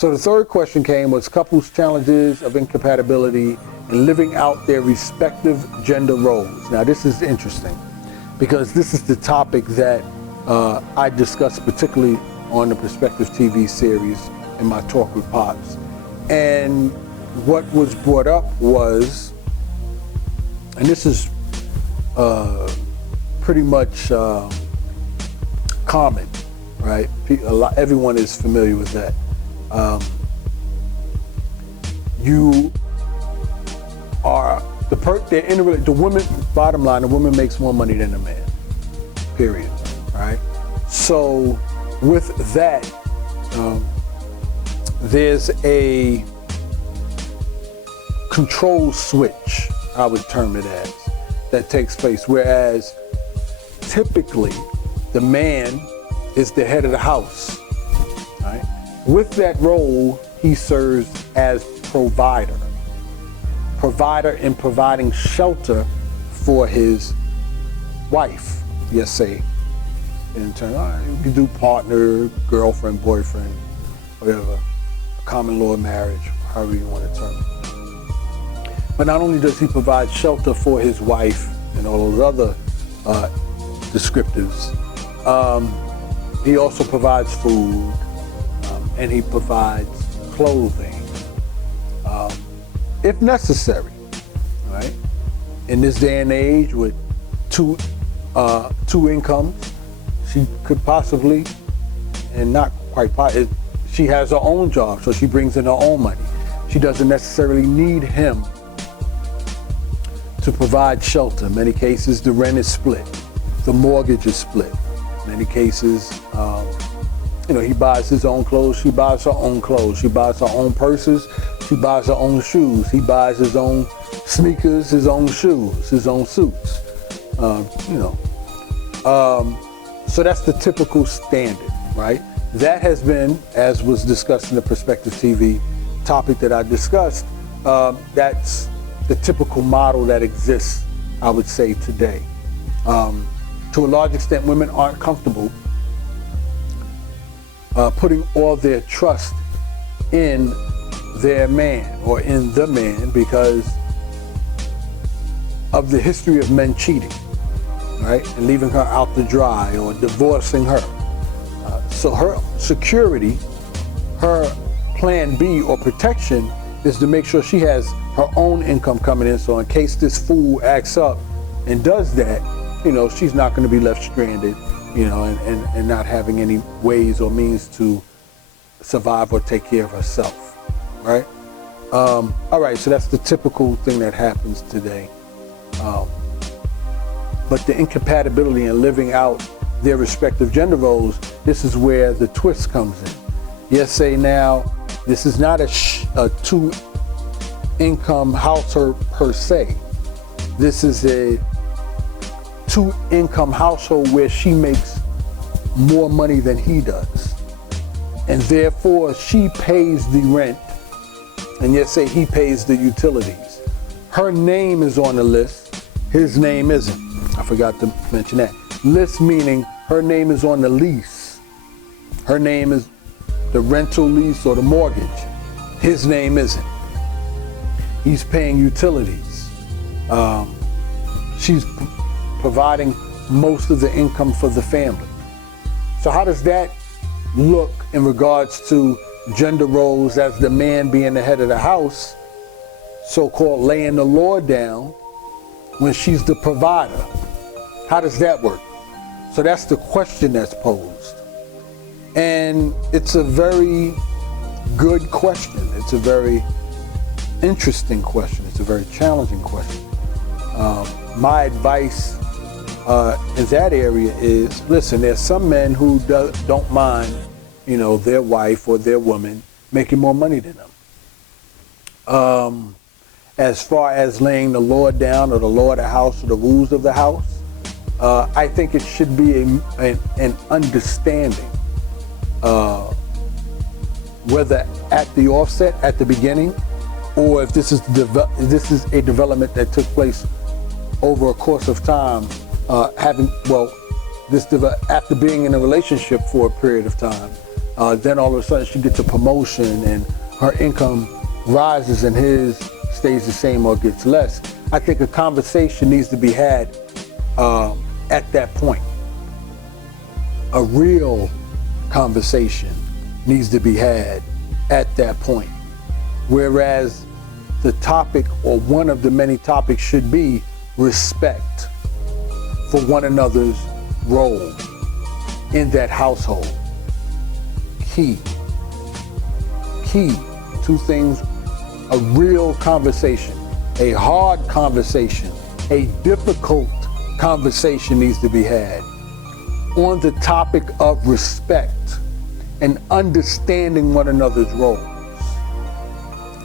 So the third question was couples' challenges of incompatibility in living out their respective gender roles. Now this is interesting because this is the topic that I discussed particularly on the Perspective TV series in my Talk with Pops. And what was brought up was, and this is pretty much common, right? Everyone is familiar with that. You are the woman. Bottom line, the woman makes more money than the man. Period. Right. So with that, there's a control switch, I would term it as, that takes place. Whereas typically the man is the head of the house. Right. With that role, he serves as provider in providing shelter for his wife. Yes, say, in turn, you can do partner, girlfriend, boyfriend, whatever, common law marriage, however you want to term it. But not only does he provide shelter for his wife and all those other descriptives, he also provides food, and he provides clothing, if necessary, right? In this day and age with two incomes, she could possibly, and not quite possibly, she has her own job, so she brings in her own money. She doesn't necessarily need him to provide shelter. In many cases, the rent is split, the mortgage is split. In many cases, he buys his own clothes, she buys her own clothes, she buys her own purses, she buys her own shoes, he buys his own sneakers, his own shoes, his own suits, So that's the typical standard, right? That has been, as was discussed in the Perspective TV topic that I discussed, that's the typical model that exists, I would say, today. To a large extent, women aren't comfortable putting all their trust in their man or in the man because of the history of men cheating, right? And leaving her out to dry or divorcing her. So her security, her plan B or protection is to make sure she has her own income coming in. So in case this fool acts up and does that, she's not going to be left stranded, and not having any ways or means to survive or take care of herself, right? All right, so that's the typical thing that happens today. But the incompatibility in living out their respective gender roles, this is where the twist comes in. Yes, say now, this is not a two-income household per se. This is a two-income household where she makes more money than he does. And therefore, she pays the rent, and yes, say he pays the utilities. Her name is on the list, his name isn't. I forgot to mention that. List meaning her name is on the lease. Her name is the rental lease or the mortgage. His name isn't. He's paying utilities. She's providing most of the income for the family. So how does that look in regards to gender roles as the man being the head of the house, so-called laying the law down, when she's the provider? How does that work? So that's the question that's posed. And it's a very good question. It's a very interesting question. It's a very challenging question. My advice in that area is, listen, there's some men who don't mind, their wife or their woman making more money than them. As far as laying the law down or the law of the house or the rules of the house, I think it should be an understanding, whether at the offset, at the beginning, or if this is a development that took place over a course of time, after being in a relationship for a period of time, then all of a sudden she gets a promotion and her income rises and his stays the same or gets less. I think a conversation needs to be had at that point. A real conversation needs to be had at that point. Whereas the topic, or one of the many topics, should be respect for one another's role in that household. Key. Two things: a real conversation, a hard conversation, a difficult conversation needs to be had on the topic of respect and understanding one another's roles,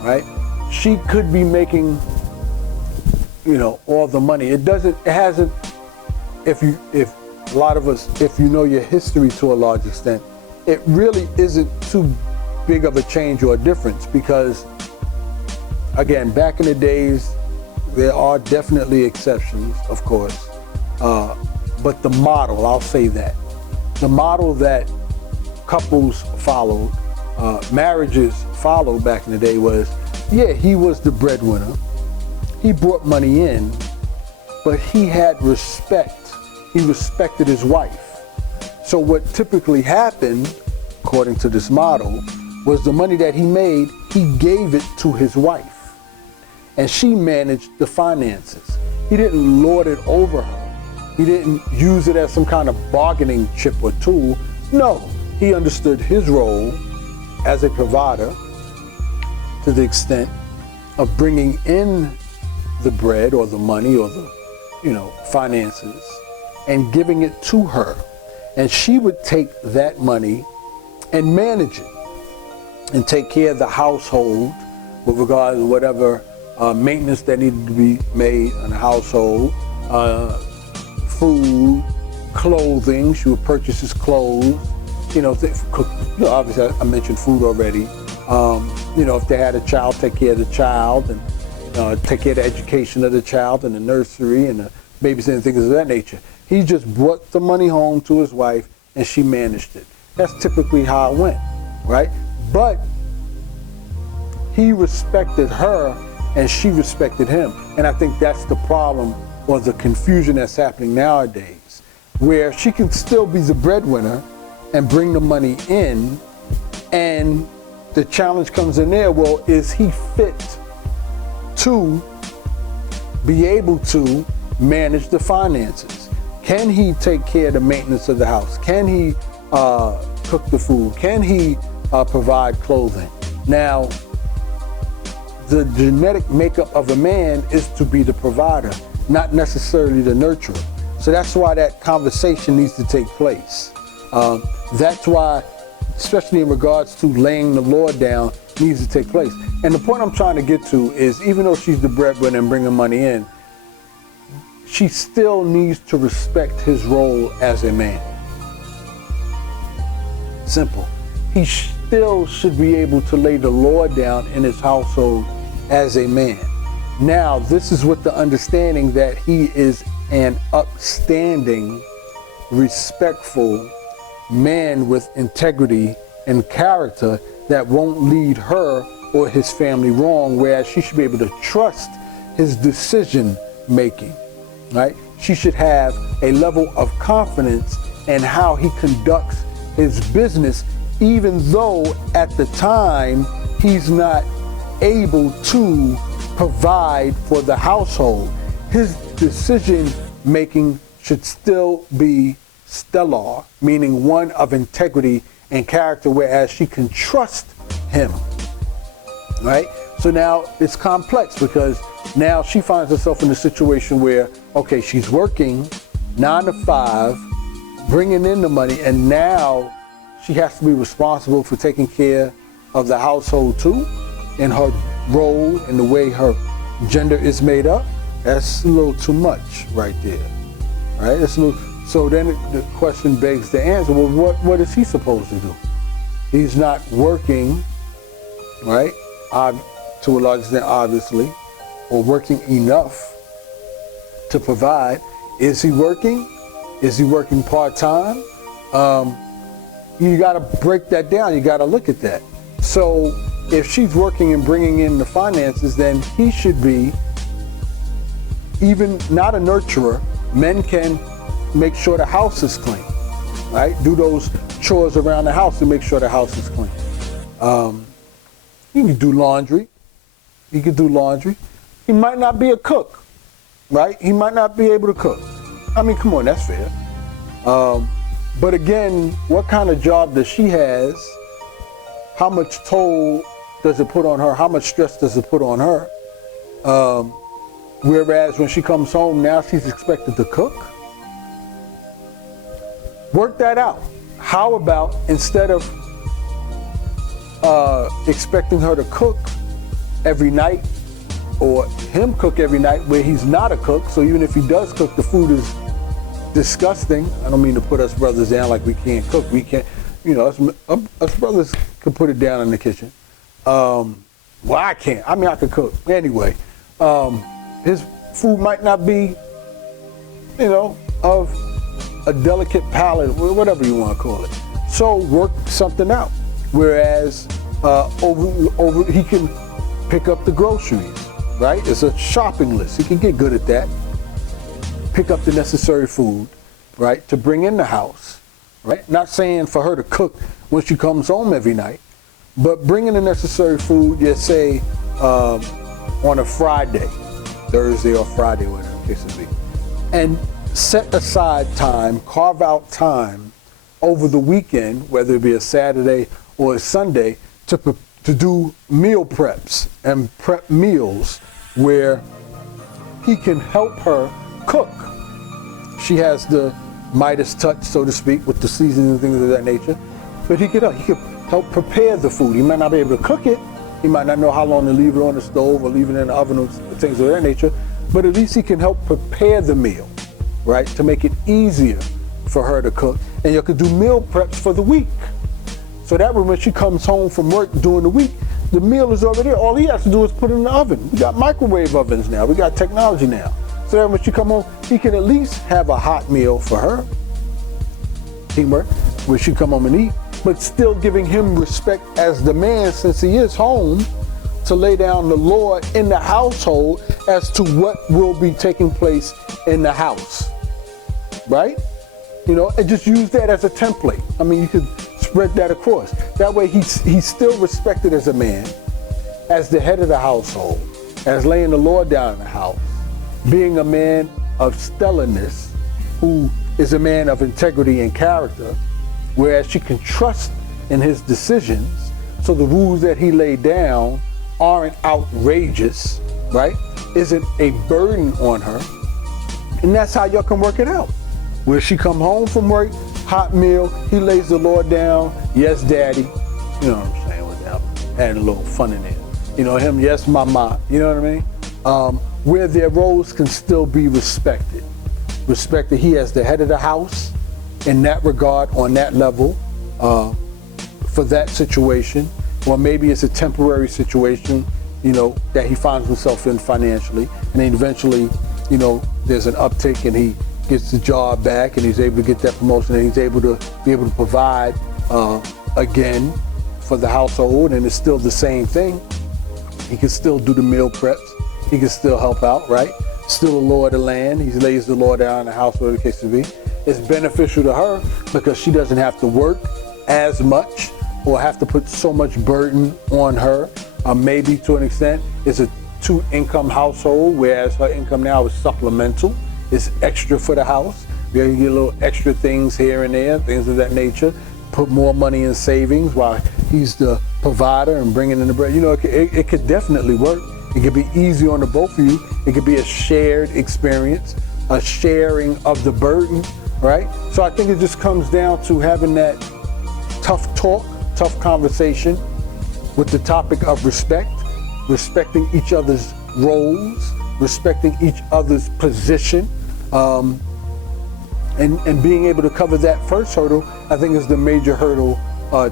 right? She could be making, all the money. If a lot of us, if you know your history to a large extent, it really isn't too big of a change or a difference, because again, back in the days, there are definitely exceptions, of course, but the model, I'll say that, the model that couples followed, marriages followed back in the day was, he was the breadwinner, he brought money in, but he had respect, he respected his wife. So what typically happened, according to this model, was the money that he made, he gave it to his wife, and she managed the finances. He didn't lord it over her. He didn't use it as some kind of bargaining chip or tool. No, he understood his role as a provider to the extent of bringing in the bread or the money or the, finances, and giving it to her. And she would take that money and manage it and take care of the household with regard to whatever maintenance that needed to be made in the household, food, clothing. She would purchase his clothes, obviously I mentioned food already. If they had a child, take care of the child, and take care of the education of the child and the nursery and the babysitting, things of that nature. He just brought the money home to his wife and she managed it. That's typically how it went, right? But he respected her and she respected him. And I think that's the problem, or the confusion that's happening nowadays, where she can still be the breadwinner and bring the money in, and the challenge comes in there, well, is he fit to be able to manage the finances? Can he take care of the maintenance of the house? Can he cook the food? Can he provide clothing? Now, the genetic makeup of a man is to be the provider, not necessarily the nurturer. So that's why that conversation needs to take place. That's why, especially in regards to laying the law down, needs to take place. And the point I'm trying to get to is, even though she's the breadwinner and bringing money in, she still needs to respect his role as a man. Simple. He still should be able to lay the law down in his household as a man. Now, this is with the understanding that he is an upstanding, respectful man with integrity and character that won't lead her or his family wrong, whereas she should be able to trust his decision making, right? She should have a level of confidence in how he conducts his business, even though at the time he's not able to provide for the household. His decision making should still be stellar, meaning one of integrity and character, whereas she can trust him, right? So now it's complex, because now she finds herself in a situation where, okay, she's working 9 to 5, bringing in the money, and now she has to be responsible for taking care of the household too, in her role and the way her gender is made up. That's a little too much right there, right? That's a little. So then the question begs to answer, well, what is he supposed to do? He's not working, right? To a large extent, obviously, or working enough to provide. Is he working? Is he working part-time? you got to break that down. You got to look at that. So if she's working and bringing in the finances, then he should be even not a nurturer. Men can make sure the house is clean, right? Do those chores around the house to make sure the house is clean. You can do laundry. He could do laundry. He might not be a cook, right? He might not be able to cook. I mean, come on, that's fair. But again, what kind of job does she has? How much toll does it put on her? How much stress does it put on her? Whereas when she comes home, now she's expected to cook. Work that out. How about instead of expecting her to cook every night, or him cook every night where he's not a cook, so even if he does cook, the food is disgusting. I don't mean to put us brothers down like we can't cook. We can't, you know, us brothers can put it down in the kitchen. Well, I can't. I mean, I could cook. Anyway, his food might not be, you know, of a delicate palate, whatever you want to call it. So work something out. Whereas over he can pick up the groceries, right? It's a shopping list. He can get good at that. Pick up the necessary food, right, to bring in the house, right? Not saying for her to cook when she comes home every night, but bringing the necessary food, just say on a Friday, Thursday or Friday, whatever the case may be, and set aside time, carve out time over the weekend, whether it be a Saturday or a Sunday, to do meal preps and prep meals where he can help her cook. She has the Midas touch, so to speak, with the seasoning and things of that nature, but he could help prepare the food. He might not be able to cook it. He might not know how long to leave it on the stove or leave it in the oven or things of that nature, but at least he can help prepare the meal, right, to make it easier for her to cook. And you could do meal preps for the week. So that way when she comes home from work during the week, the meal is already there. All he has to do is put it in the oven. We got microwave ovens now. We got technology now. So that when she come home, he can at least have a hot meal for her. Teamwork, when she come home and eat, but still giving him respect as the man, since he is home, to lay down the law in the household as to what will be taking place in the house, right? You know, and just use that as a template. I mean, you could spread that across. That way he's still respected as a man, as the head of the household, as laying the law down in the house, being a man of stellarness, who is a man of integrity and character, whereas she can trust in his decisions, so the rules that he laid down aren't outrageous, right? Isn't a burden on her. And that's how y'all can work it out. Where she come home from work, hot meal, he lays the law down, yes, daddy. You know what I'm saying, without adding a little fun in there. You know, him, yes, mama, you know what I mean? Where their roles can still be respected. Respected, he as the head of the house, in that regard, on that level, for that situation, or maybe it's a temporary situation, you know, that he finds himself in financially, and then eventually, you know, there's an uptick and he gets the job back and he's able to get that promotion and he's able to provide again for the household, and it's still the same thing. He can still do the meal preps. He can still help out, right? Still a law of the land. He lays the law down in the house, whatever the case may be. It's beneficial to her because she doesn't have to work as much or have to put so much burden on her. Maybe to an extent, it's a 2-income household, whereas her income now is supplemental. It's extra for the house. We can get little extra things here and there, things of that nature. Put more money in savings while he's the provider and bringing in the bread. You know, it could definitely work. It could be easy on the both of you. It could be a shared experience, a sharing of the burden, right? So I think it just comes down to having that tough talk, tough conversation with the topic of respect, respecting each other's roles, respecting each other's position, and being able to cover that first hurdle, I think is the major hurdle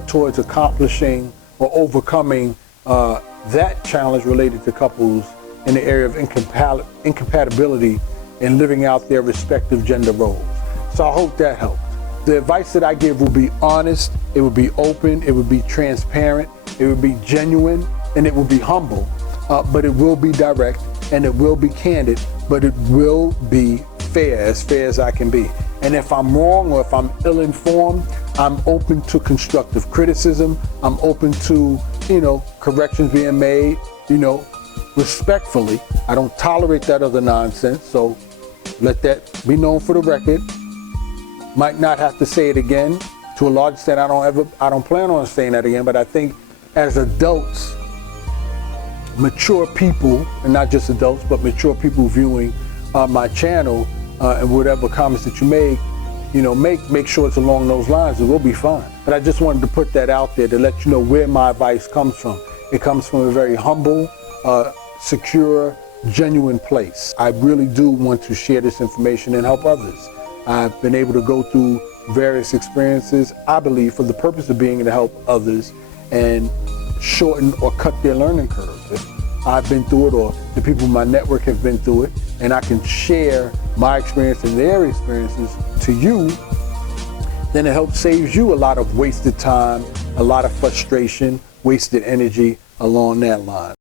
towards accomplishing or overcoming that challenge related to couples in the area of incompatibility and living out their respective gender roles. So I hope that helped. The advice that I give will be honest, it will be open, it will be transparent, it will be genuine, and it will be humble. But it will be direct, and it will be candid, but it will be fair as I can be. And if I'm wrong or if I'm ill-informed, I'm open to constructive criticism. I'm open to, corrections being made, respectfully. I don't tolerate that other nonsense, so let that be known for the record. Might not have to say it again. To a large extent, I don't plan on saying that again, but I think as adults, mature people, and not just adults, but mature people viewing my channel and whatever comments that you make sure it's along those lines, and we'll be fine. But I just wanted to put that out there to let you know where my advice comes from. It comes from a very humble, secure, genuine place. I really do want to share this information and help others. I've been able to go through various experiences, I believe, for the purpose of being able to help others and shorten or cut their learning curve. If I've been through it or the people in my network have been through it, and I can share my experience and their experiences to you, then it helps save you a lot of wasted time, a lot of frustration, wasted energy along that line.